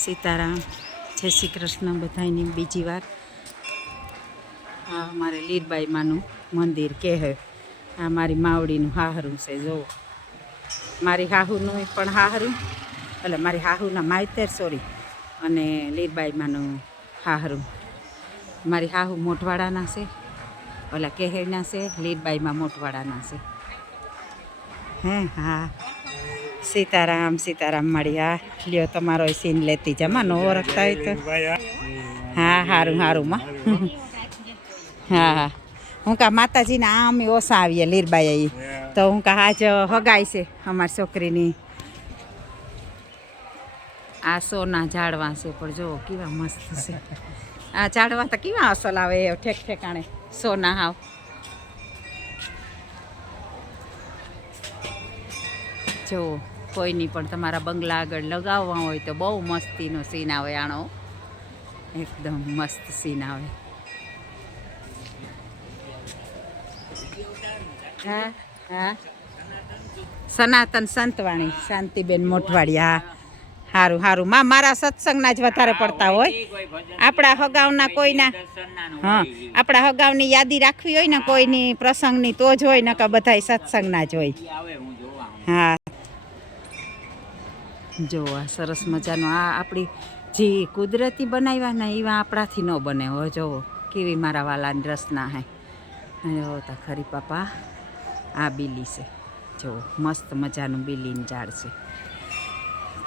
સીતારામ, જય શ્રી કૃષ્ણ બધાની બીજી વાર. આ અમારે લીરબાઈ માનું મંદિર કહેવાય. આ મારી માવડીનું હાહરું છે. જુઓ, મારી હાહુનું પણ હાહરું, એટલે મારી હાહુના માયતર સોરી, અને લીરબાઈ માનું હાહરું. મારી હાહુ મોટવાડાના છે, ઓલા કહેરના છે, લીરબાઈમાં મોટવાડાના છે. હા, સીતારામ સીતારામ મળ્યા. લ્યો તમારો સીન લેતી જમા ન ઓળખતા હોય તો. હા, સારું સારું માં. હા, હું કા માતાજીના આમ ઓછા આવીએ લીરબાઈ, તો હું કા આજ હગાઈ છે અમારી છોકરીની. આ સોના ઝાડવા છે, પણ જો કેવા મસ્ત છે આ ઝાડવા. તો કેવા અસલ આવે ઠેક ઠેકાણે સોના હાવ. જો કોઈની પણ તમારા બંગલા આગળ લગાવવા હોય તો બહુ મસ્તીનો સીન આવે. આણો એકદમ મસ્ત સીન આવે. હા હા, સનાતન સંતવાણી શાંતિબેન મોટવાડિયા. સારું સારું માં, મારા સત્સંગના જ વધારે પડતા હોય. આપણા હગાવના કોઈના, હા, આપણા હગાવની યાદી રાખવી હોય ને કોઈની પ્રસંગની તો જ હોય, નકર બધાય સત્સંગના જ હોય. હા, જો આ સરસ મજાનો આ આપણી જે કુદરતી બનાવ્યા ને એવા આપણાથી ન બને. હો જોવો કેવી મારા વાલાની રસના હે. જો તા ખરી પાપા, આ બીલી છે. જો મસ્ત મજાનું બીલીનું ઝાડ છે.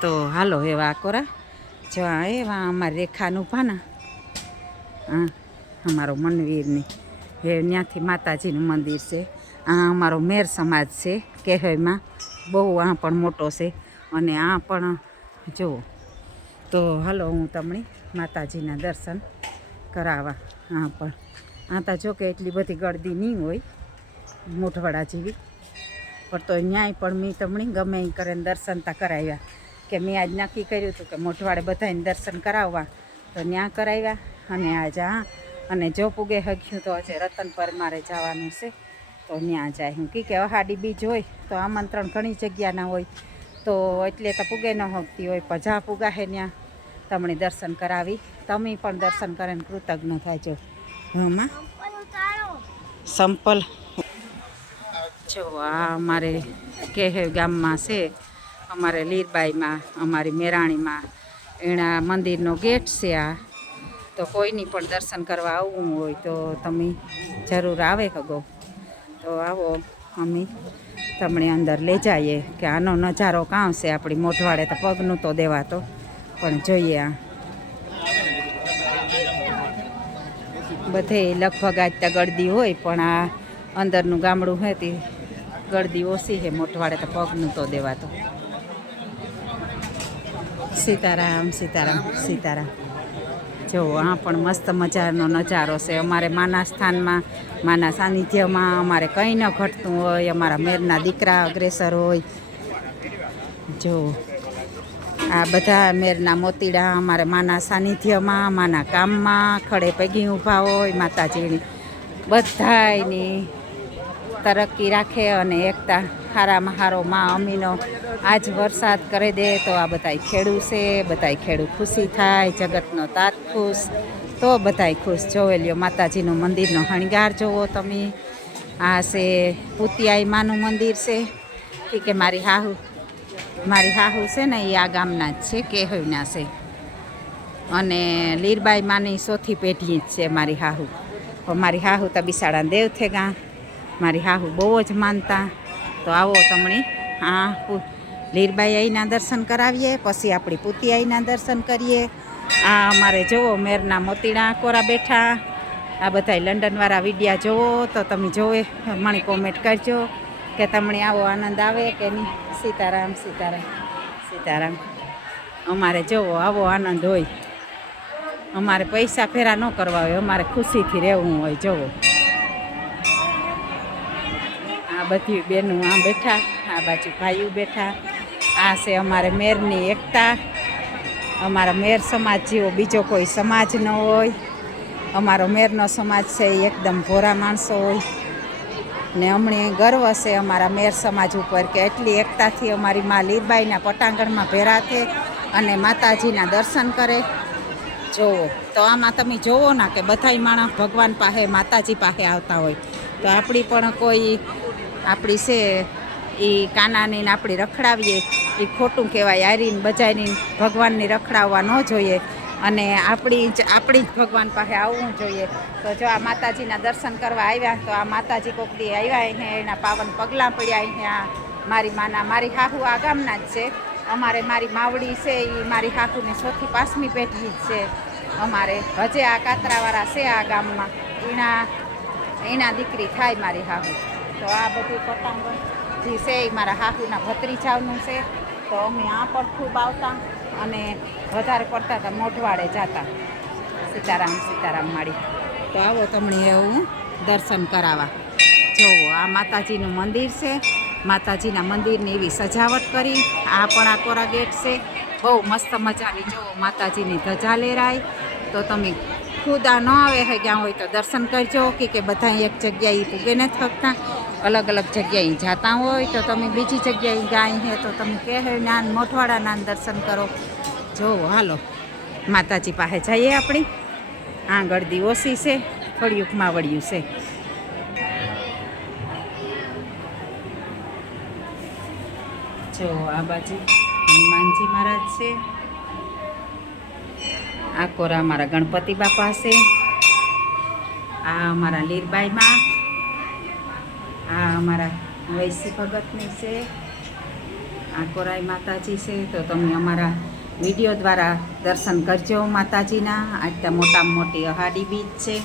તો હાલો એવા કોરા જો એવા અમારી રેખાનું ભાના. હા, અમારો મનવીરની એ ત્યાંથી માતાજીનું મંદિર છે. આ અમારો મેર સમાજ છે કહેવામાં, બહુ આ પણ મોટો છે. અને આ પણ જુઓ. તો હાલો હું તમને માતાજીના દર્શન કરાવવા. હા પણ આ તો જો કે એટલી બધી ગળદી નહીં હોય મોઢવાડા જેવી, પણ તો ન્યાય પણ મેં તમને ગમે એ કરીને દર્શન તા કરાવ્યા. કે મેં આજ નક્કી કર્યું હતું કે મોઢવાડે બધાને દર્શન કરાવવા, તો ત્યાં કરાવ્યા. અને આજ અને જો પૂગે હગ્યું તો આજે રતન પરમારે જવાનું છે, તો ત્યાં જાય. હું કે અહાડી બીજ હોય તો આમંત્રણ ઘણી જગ્યાના હોય, તો એટલે તો પૂગે ન હગતી હોય. પણ જા પૂગાહે ત્યાં તમને દર્શન કરાવી. તમે પણ દર્શન કરીને કૃતજ્ઞ થાજો. હમાં સંપલ જો આ અમારે કેહે ગામમાં છે, અમારે લીરબાઈમાં, અમારી મેરાણીમાં એના મંદિરનો ગેટ છે આ. તો કોઈની પણ દર્શન કરવા આવવું હોય તો તમે જરૂર આવે હગો, તો આવો, અમે તમને અંદર લઈ જઈએ. કે આનો નજારો કાં છે આપણી મોઢવાડે. તો પગનું તો દેવાતો, પણ જોઈએ આ બધે લગભગ આજ ત્યાં ગળદી હોય, પણ આ અંદરનું ગામડું હોય તે ગળદી ઓછી છે. મોઢવાડે તો પગનું તો દેવાતો. સીતારામ સીતારામ સીતારામ. જો આ પણ મસ્ત મજાનો નજારો છે. અમારે માના સ્થાનમાં, માના સાનિધ્યમાં અમારે કંઈ ન ઘટતું હોય. અમારા મેરના દીકરા અગ્રેસર હોય. જો આ બધા મેરના મોતીડા અમારે માના સાનિધ્યમાં, માના કામમાં ખડે પગી ઊભા હોય. માતાજીની બધાયની તરક્કી રાખે અને એકતા હારામાં હારો માં અમીનો આજ વરસાદ કરી દે તો આ બધાય ખેડૂ છે. બધાય ખેડૂ ખુશી થાય. જગતનો તાત ખુશ તો બધાય ખુશ. જોવે લ્યો માતાજીનું મંદિરનો શણગાર જોવો તમે. આ છે પુતિયાઈ માનું મંદિર છે. કે મારી હાહુ છે ને એ આ ગામના જ છે, કેહવના છે. અને લીરબાઈ માની ચોથી પેઢી જ છે મારી હાહુ. મારી હાહુ તો બિસાડા દેવ થેગા. મારી હાહુ બહુ જ માનતા. તો આવો તમને આ લીરબાઈ આઈના દર્શન કરાવીએ, પછી આપણી પુતિયાઈના દર્શન કરીએ. આ અમારે જુઓ મેરના મોતીડા કોરા બેઠા. આ બધાય લંડનવાળા વિડીયા જુઓ તો તમે જોવે મને કોમેન્ટ કરજો કે તમને આવો આનંદ આવે કે નહીં. સીતારામ સીતારામ સીતારામ. અમારે જુઓ આવો આનંદ હોય. અમારે પૈસા ફેરા ન કરવા હોય, અમારે ખુશીથી રહેવું હોય. જુઓ આ બધી બેનું આ બેઠા, આ બાજુ ભાઈઓ બેઠા. આ છે અમારે મેરની એકતા. અમારા મેર સમાજ જેવો બીજો કોઈ સમાજ ન હોય. અમારો મેરનો સમાજ છે એ એકદમ ભોરા માણસો હોય. ને અમને ગર્વ છે અમારા મેર સમાજ ઉપર કે એટલી એકતાથી અમારી માં લીરબાઈના પટાંગણમાં ભેરા છે. અને માતાજીના દર્શન કરે. જોવો તો આમાં તમે જોવો ના કે બધાય માણસ ભગવાન પાસે માતાજી પાસે આવતા હોય, તો આપણી પણ કોઈ આપણી છે એ કાનાની આપણી રખડાવીએ એ ખોટું કહેવાય. આરીને બજારીને ભગવાનની રખડાવવા ન જોઈએ અને આપણી જ ભગવાન પાસે આવવું જોઈએ. તો જો આ માતાજીના દર્શન કરવા આવ્યા, તો આ માતાજી કોક દી આવ્યા અહીંયા, એના પાવન પગલાં પડ્યા અહીંયા. મારી હાહુ આ ગામના જ છે. અમારે મારી માવડી છે એ મારી હાહુની 4થી 5મી પેઢી જ છે અમારે. હજે આ કાતરાવાળા છે આ ગામમાં, એના દીકરી થાય મારી હાહુ. તો આ બધું પટાંગણ જે છે એ મારા હાહુના ભત્રીજાવનું છે. તો અમે આ પણ ખૂબ આવતા અને વધારે પડતા હતા મોઢવાડે જતા સીતારામ માળી. તો આવો તમને હું દર્શન કરાવવા. જોવો આ માતાજીનું મંદિર છે. માતાજીના મંદિરની એવી સજાવટ કરી. આ પણ આ કોરા ગેટ છે, બહુ મસ્ત મજાની. જોવો માતાજીની ધજા લહેરાય. તો તમે ખુદ આ ન આવે હે ક્યાં હોય તો દર્શન કરજો કે બધા એક જગ્યાએ પૂગે નથી શકતા, અલગ અલગ જગ્યાએ જતા હોય તો તમે બીજી જગ્યાએ ગાય હે તો તમે કહે નાન મોઠવાડાના દર્શન કરો. જોવો હાલો માતાજી પાસે જઈએ. આપણી આ ગળદી ઓછી છે, થોડીક માવડિયું છે. જો આ બાજુ હનુમાનજી મહારાજ છે. આ કોરા અમારા ગણપતિ બાપા છે. આ અમારા લીરબાઈમાં, આ અમારા વૈસી ભગતની છે. આ કોરાઈ માતાજી છે. તો તમે અમારા વિડીયો દ્વારા દર્શન કરજો માતાજીના. આજ ત્યાં મોટામાં મોટી અહાડી બીજ છે.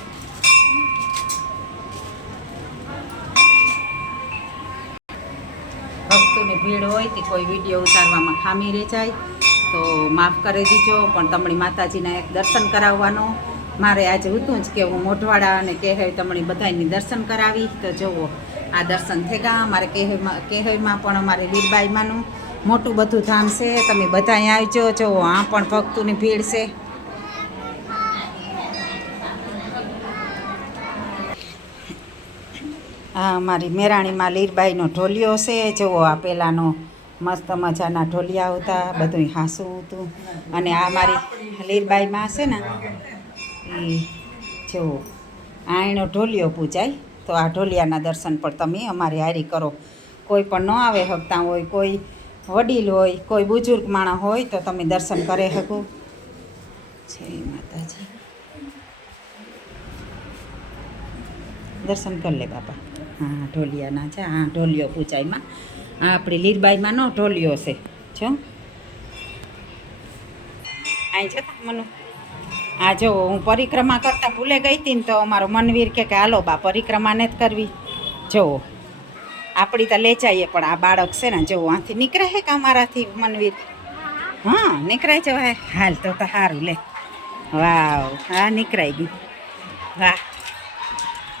ભક્તોની ભીડ હોય તે કોઈ વિડીયો ઉતારવામાં ખામી રહી જાય તો માફ કરી દીજો. પણ તમારી માતાજીના એક દર્શન કરાવવાનો મારે આજે હતું જ કે હું મોઢવાડા અને કેહય તમને બધાની દર્શન કરાવી. તો જુઓ આ દર્શન થઈ ગયા. અમારે કેહયમાં પણ અમારે લીરબાઈમાંનું મોટું બધું ધામ છે. તમે બધા આવજો. જુઓ આ પણ ભક્તોની ભીડ છે. આ અમારી મેરાણીમાં લીરબાઈનો ઢોલિયો છે. જુઓ આ પહેલાંનો મસ્ત મજાના ઢોલિયા હતા, બધું હાંસું હતું. અને આ મારી લીરબાઈમાં છે ને એ જુઓ આ એનો ઢોલિયો પૂજાય. તો આ ઢોલિયાના દર્શન પણ તમે અમારી હારી કરો. કોઈ પણ ન આવે શકતા હોય, કોઈ વડીલ હોય, કોઈ બુજુર્ગ માણસ હોય તો તમે દર્શન કરી શકો. જય માતાજી. દર્શન કરી લે બાપા. હા ઢોલિયાના છે. આ ઢોલિયો પૂજાઈમાં આ આપણી લીરબાઈમાંનો ઢોલિયો છે. જો અહીં જતા મનુ આ જો હું પરિક્રમા કરતાં ભૂલે ગઈ હતી ને તો અમારો મનવીર કે હાલો બા પરિક્રમા નથી કરવી. જુઓ આપણી તો લે જઈએ પણ આ બાળક છે ને જુઓ આથી નીકળે છે કે અમારાથી મનવીર? હા નીકળાય છે. હવે હાલ તો સારું લે. વાવ હા નીકળાઈ ગઈ. વાહ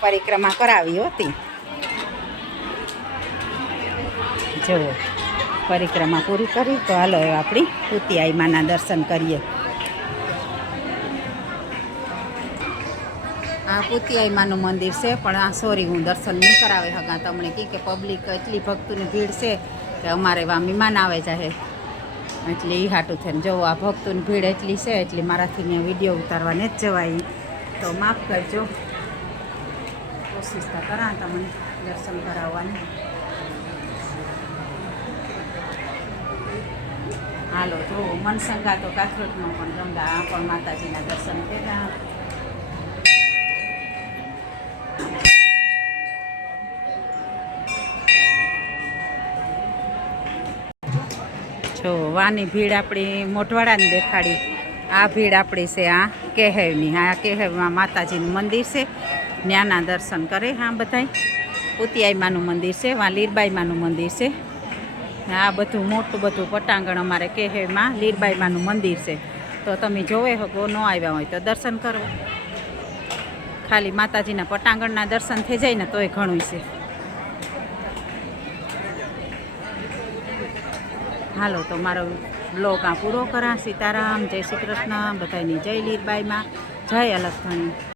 પરિક્રમા કરાવી હતી. જુઓ પરિક્રમા પૂરી કરી. તો હાલો હવે આપણી પૂતિયાઈ માના દર્શન કરીએ. આ પૂતિયાઈ માનું મંદિર છે પણ આ સોરી હું દર્શન નહીં કરાવે હગા તમને કે પબ્લિક એટલી ભક્તોની ભીડ છે કે અમારે વા મહેમાન આવે જાય એટલે એ હાટું થઈને. જુઓ આ ભક્તોની ભીડ એટલી છે એટલે મારાથી ત્યાં વિડીયો ઉતારવા જ જવાય. તો માફ કરજો. કોશિશ તો કરા તમને દર્શન કરાવવાની. હાલો જો મનસંગા તો કાથરોટમાં પણ ગંગા આ પણ માતાજીના દર્શન થયા. જો વાની ભીડ આપણી મોઢવાડાની દેખાડી. આ ભીડ આપણી છે આ કેહવની. આ કેહવમાં માતાજીનું મંદિર છે. ત્યાંના દર્શન કરે હા બધાય. પૂતિયાઈમાનું મંદિર છે. વાં લીરબાઈમાનું મંદિર છે. આ બધું મોટું બધું પટાંગણ અમારે કેહવમાં લીરબાઈમાનું મંદિર છે. તો તમે જોવે હગો ન આવ્યા હોય તો દર્શન કરો. ખાલી માતાજીના પટાંગણના દર્શન થઈ જાય ને તોય ઘણું છે. હાલો તો મારો બ્લોગ આ પૂરો કરા. સીતારામ, જય શ્રી કૃષ્ણ, બધાની જય લીરબાઈમાં, જય અલગધણી.